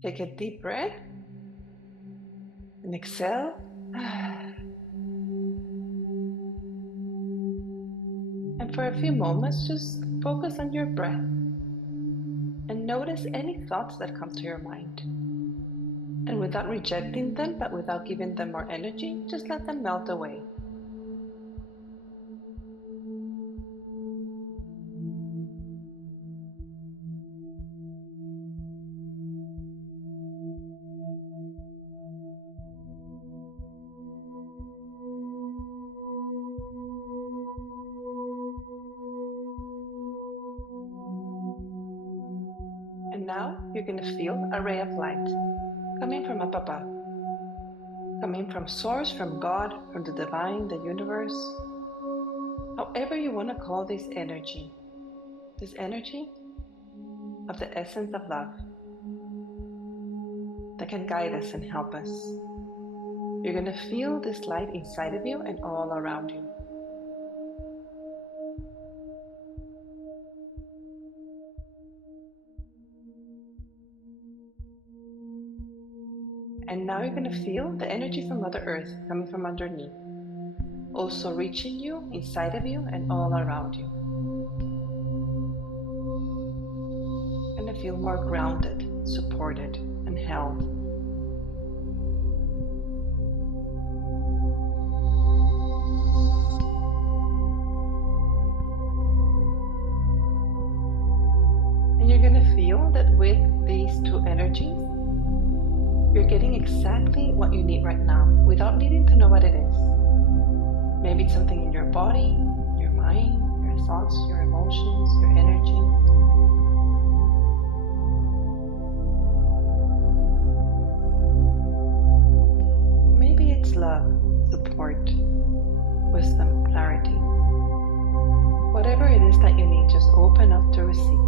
Take a deep breath and exhale. And for a few moments, just focus on your breath and notice any thoughts that come to your mind. And without rejecting them, but without giving them more energy, just let them melt away. And now you're going to feel a ray of light coming from up above, coming from Source, from God, from the Divine, the universe, however you want to call this energy of the essence of love that can guide us and help us. You're going to feel this light inside of you and all around you. And now you're going to feel the energy from Mother Earth coming from underneath, also reaching you, inside of you, and all around you. You're going to feel more grounded, supported, and held. And you're going to feel that with these two energies, you're getting exactly what you need right now without needing to know what it is. Maybe it's something in your body, your mind, your thoughts, your emotions, your energy. Maybe it's love, support, wisdom, clarity. Whatever it is that you need, just open up to receive.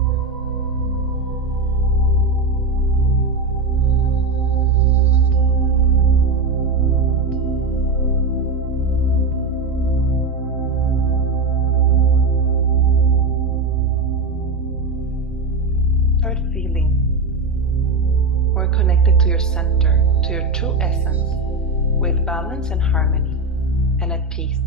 Start feeling more connected to your center, to your true essence, with balance and harmony, and at peace.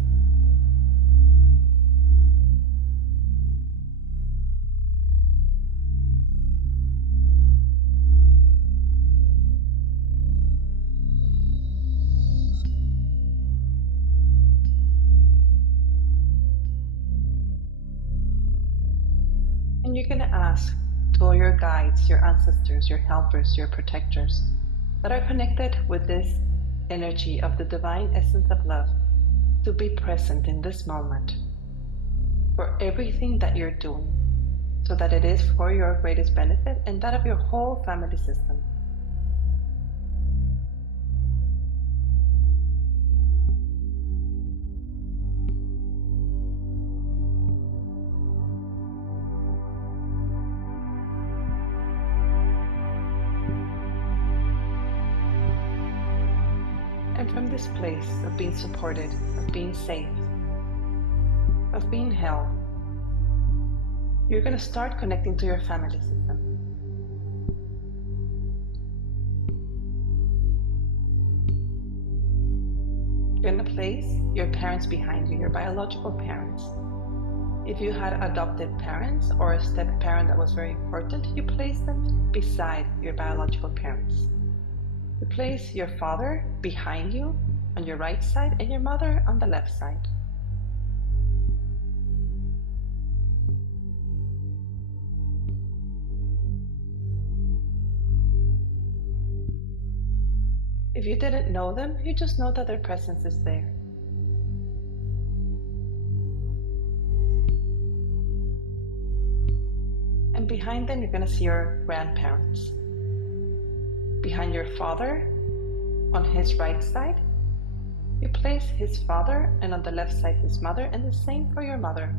And you're going to ask to all your guides, your ancestors, your helpers, your protectors that are connected with this energy of the divine essence of love to be present in this moment for everything that you're doing, so that it is for your greatest benefit and that of your whole family system. And from this place of being supported, of being safe, of being held, you're going to start connecting to your family system. You're going to place your parents behind you, your biological parents. If you had adopted parents or a step parent that was very important, you place them beside your biological parents. You place your father behind you on your right side and your mother on the left side. If you didn't know them, you just know that their presence is there. And behind them, you're going to see your grandparents. Behind your father, on his right side, you place his father, and on the left side his mother, and the same for your mother.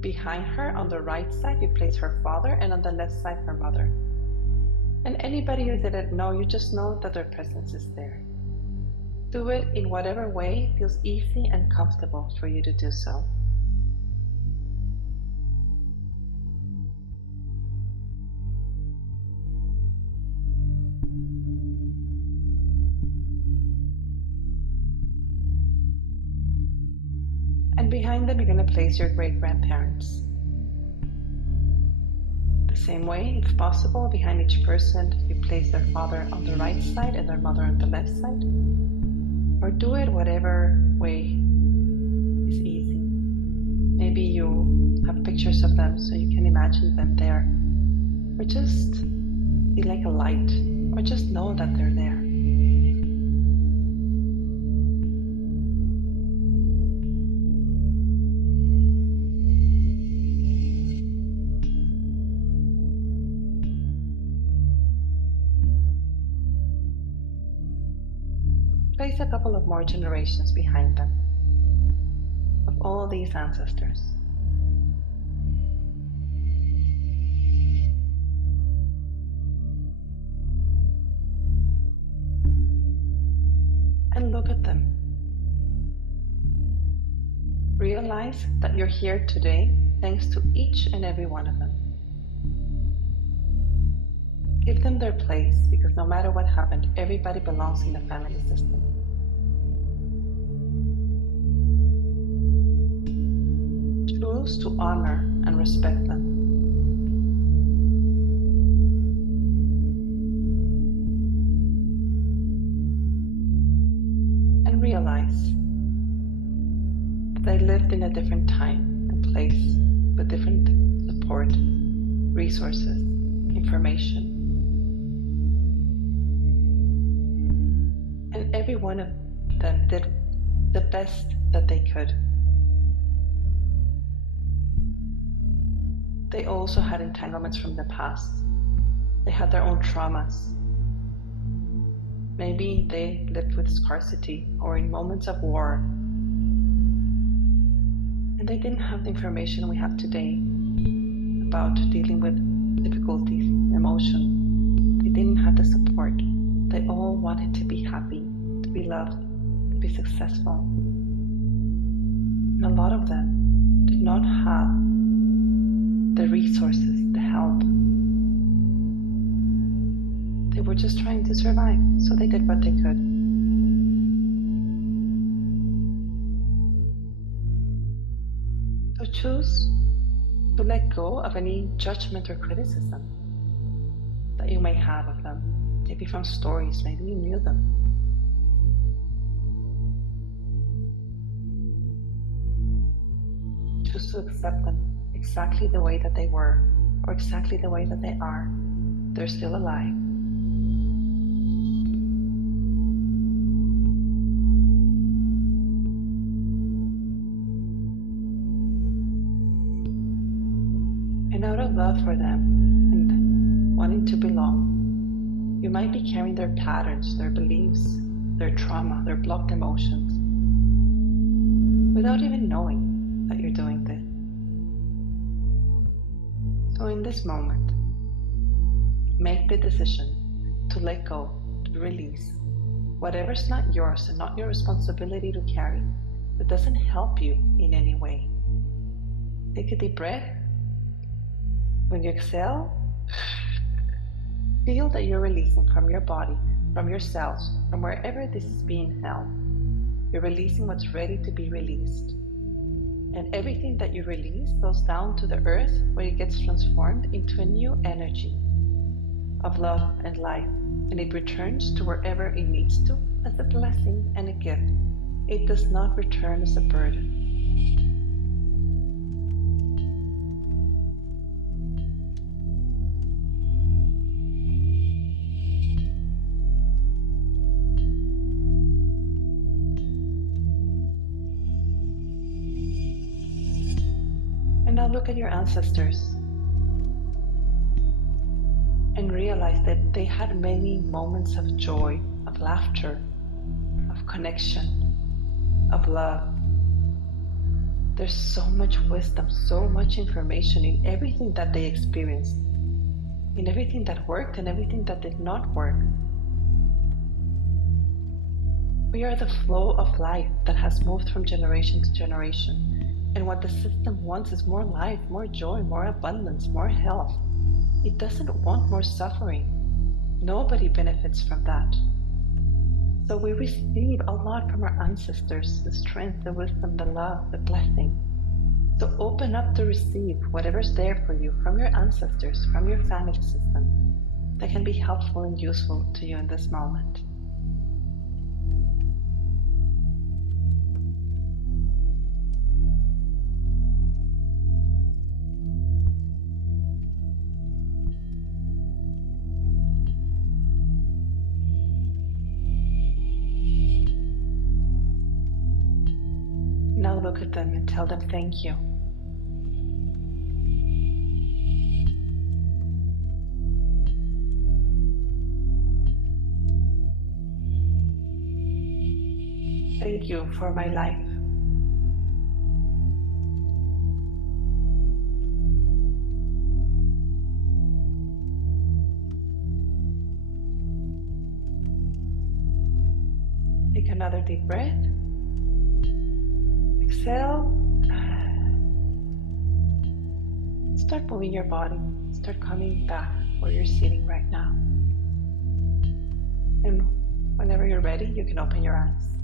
Behind her, on the right side, you place her father, and on the left side her mother. And anybody you didn't know, you just know that their presence is there. Do it in whatever way feels easy and comfortable for you to do so. And behind them, you're going to place your great-grandparents. The same way, if possible, behind each person, you place their father on the right side and their mother on the left side. Or do it whatever way is easy. Maybe you have pictures of them so you can imagine them there. Or just be like a light, or just know that they're there. Place a couple of more generations behind them, of all these ancestors. And look at them. Realize that you're here today thanks to each and every one of them. Give them their place, because no matter what happened, everybody belongs in the family system. Choose to honor and respect them. And realize that they lived in a different time and place with different support, resources, information. And every one of them did the best that they could. They also had entanglements from the past. They had their own traumas. Maybe they lived with scarcity or in moments of war. And they didn't have the information we have today about dealing with difficulties, emotion. They didn't have the support. They all wanted to be happy, to be loved, to be successful. And a lot of them did not have the resources, the help. They were just trying to survive, so they did what they could. So choose to let go of any judgment or criticism that you may have of them. Maybe from stories, maybe you knew them. Choose to accept them exactly the way that they were, or exactly the way that they are. They're still alive. And out of love for them and wanting to belong, you might be carrying their patterns, their beliefs, their trauma, their blocked emotions, without even knowing that you're doing this. So in this moment, make the decision to let go, to release whatever's not yours and not your responsibility to carry, that doesn't help you in any way. Take a deep breath. When you exhale, feel that you're releasing from your body, from your cells, from wherever this is being held. You're releasing what's ready to be released. And everything that you release goes down to the earth, where it gets transformed into a new energy of love and light. And it returns to wherever it needs to as a blessing and a gift. It does not return as a burden. Now look at your ancestors and realize that they had many moments of joy, of laughter, of connection, of love. There's so much wisdom, so much information in everything that they experienced, in everything that worked and everything that did not work. We are the flow of life that has moved from generation to generation. And what the system wants is more life, more joy, more abundance, more health. It doesn't want more suffering. Nobody benefits from that. So we receive a lot from our ancestors, the strength, the wisdom, the love, the blessing. So open up to receive whatever's there for you from your ancestors, from your family system, that can be helpful and useful to you in this moment. Now look at them and tell them thank you. Thank you for my life. Take another deep breath. Exhale. Start moving your body. Start coming back where you're sitting right now. And whenever you're ready, you can open your eyes.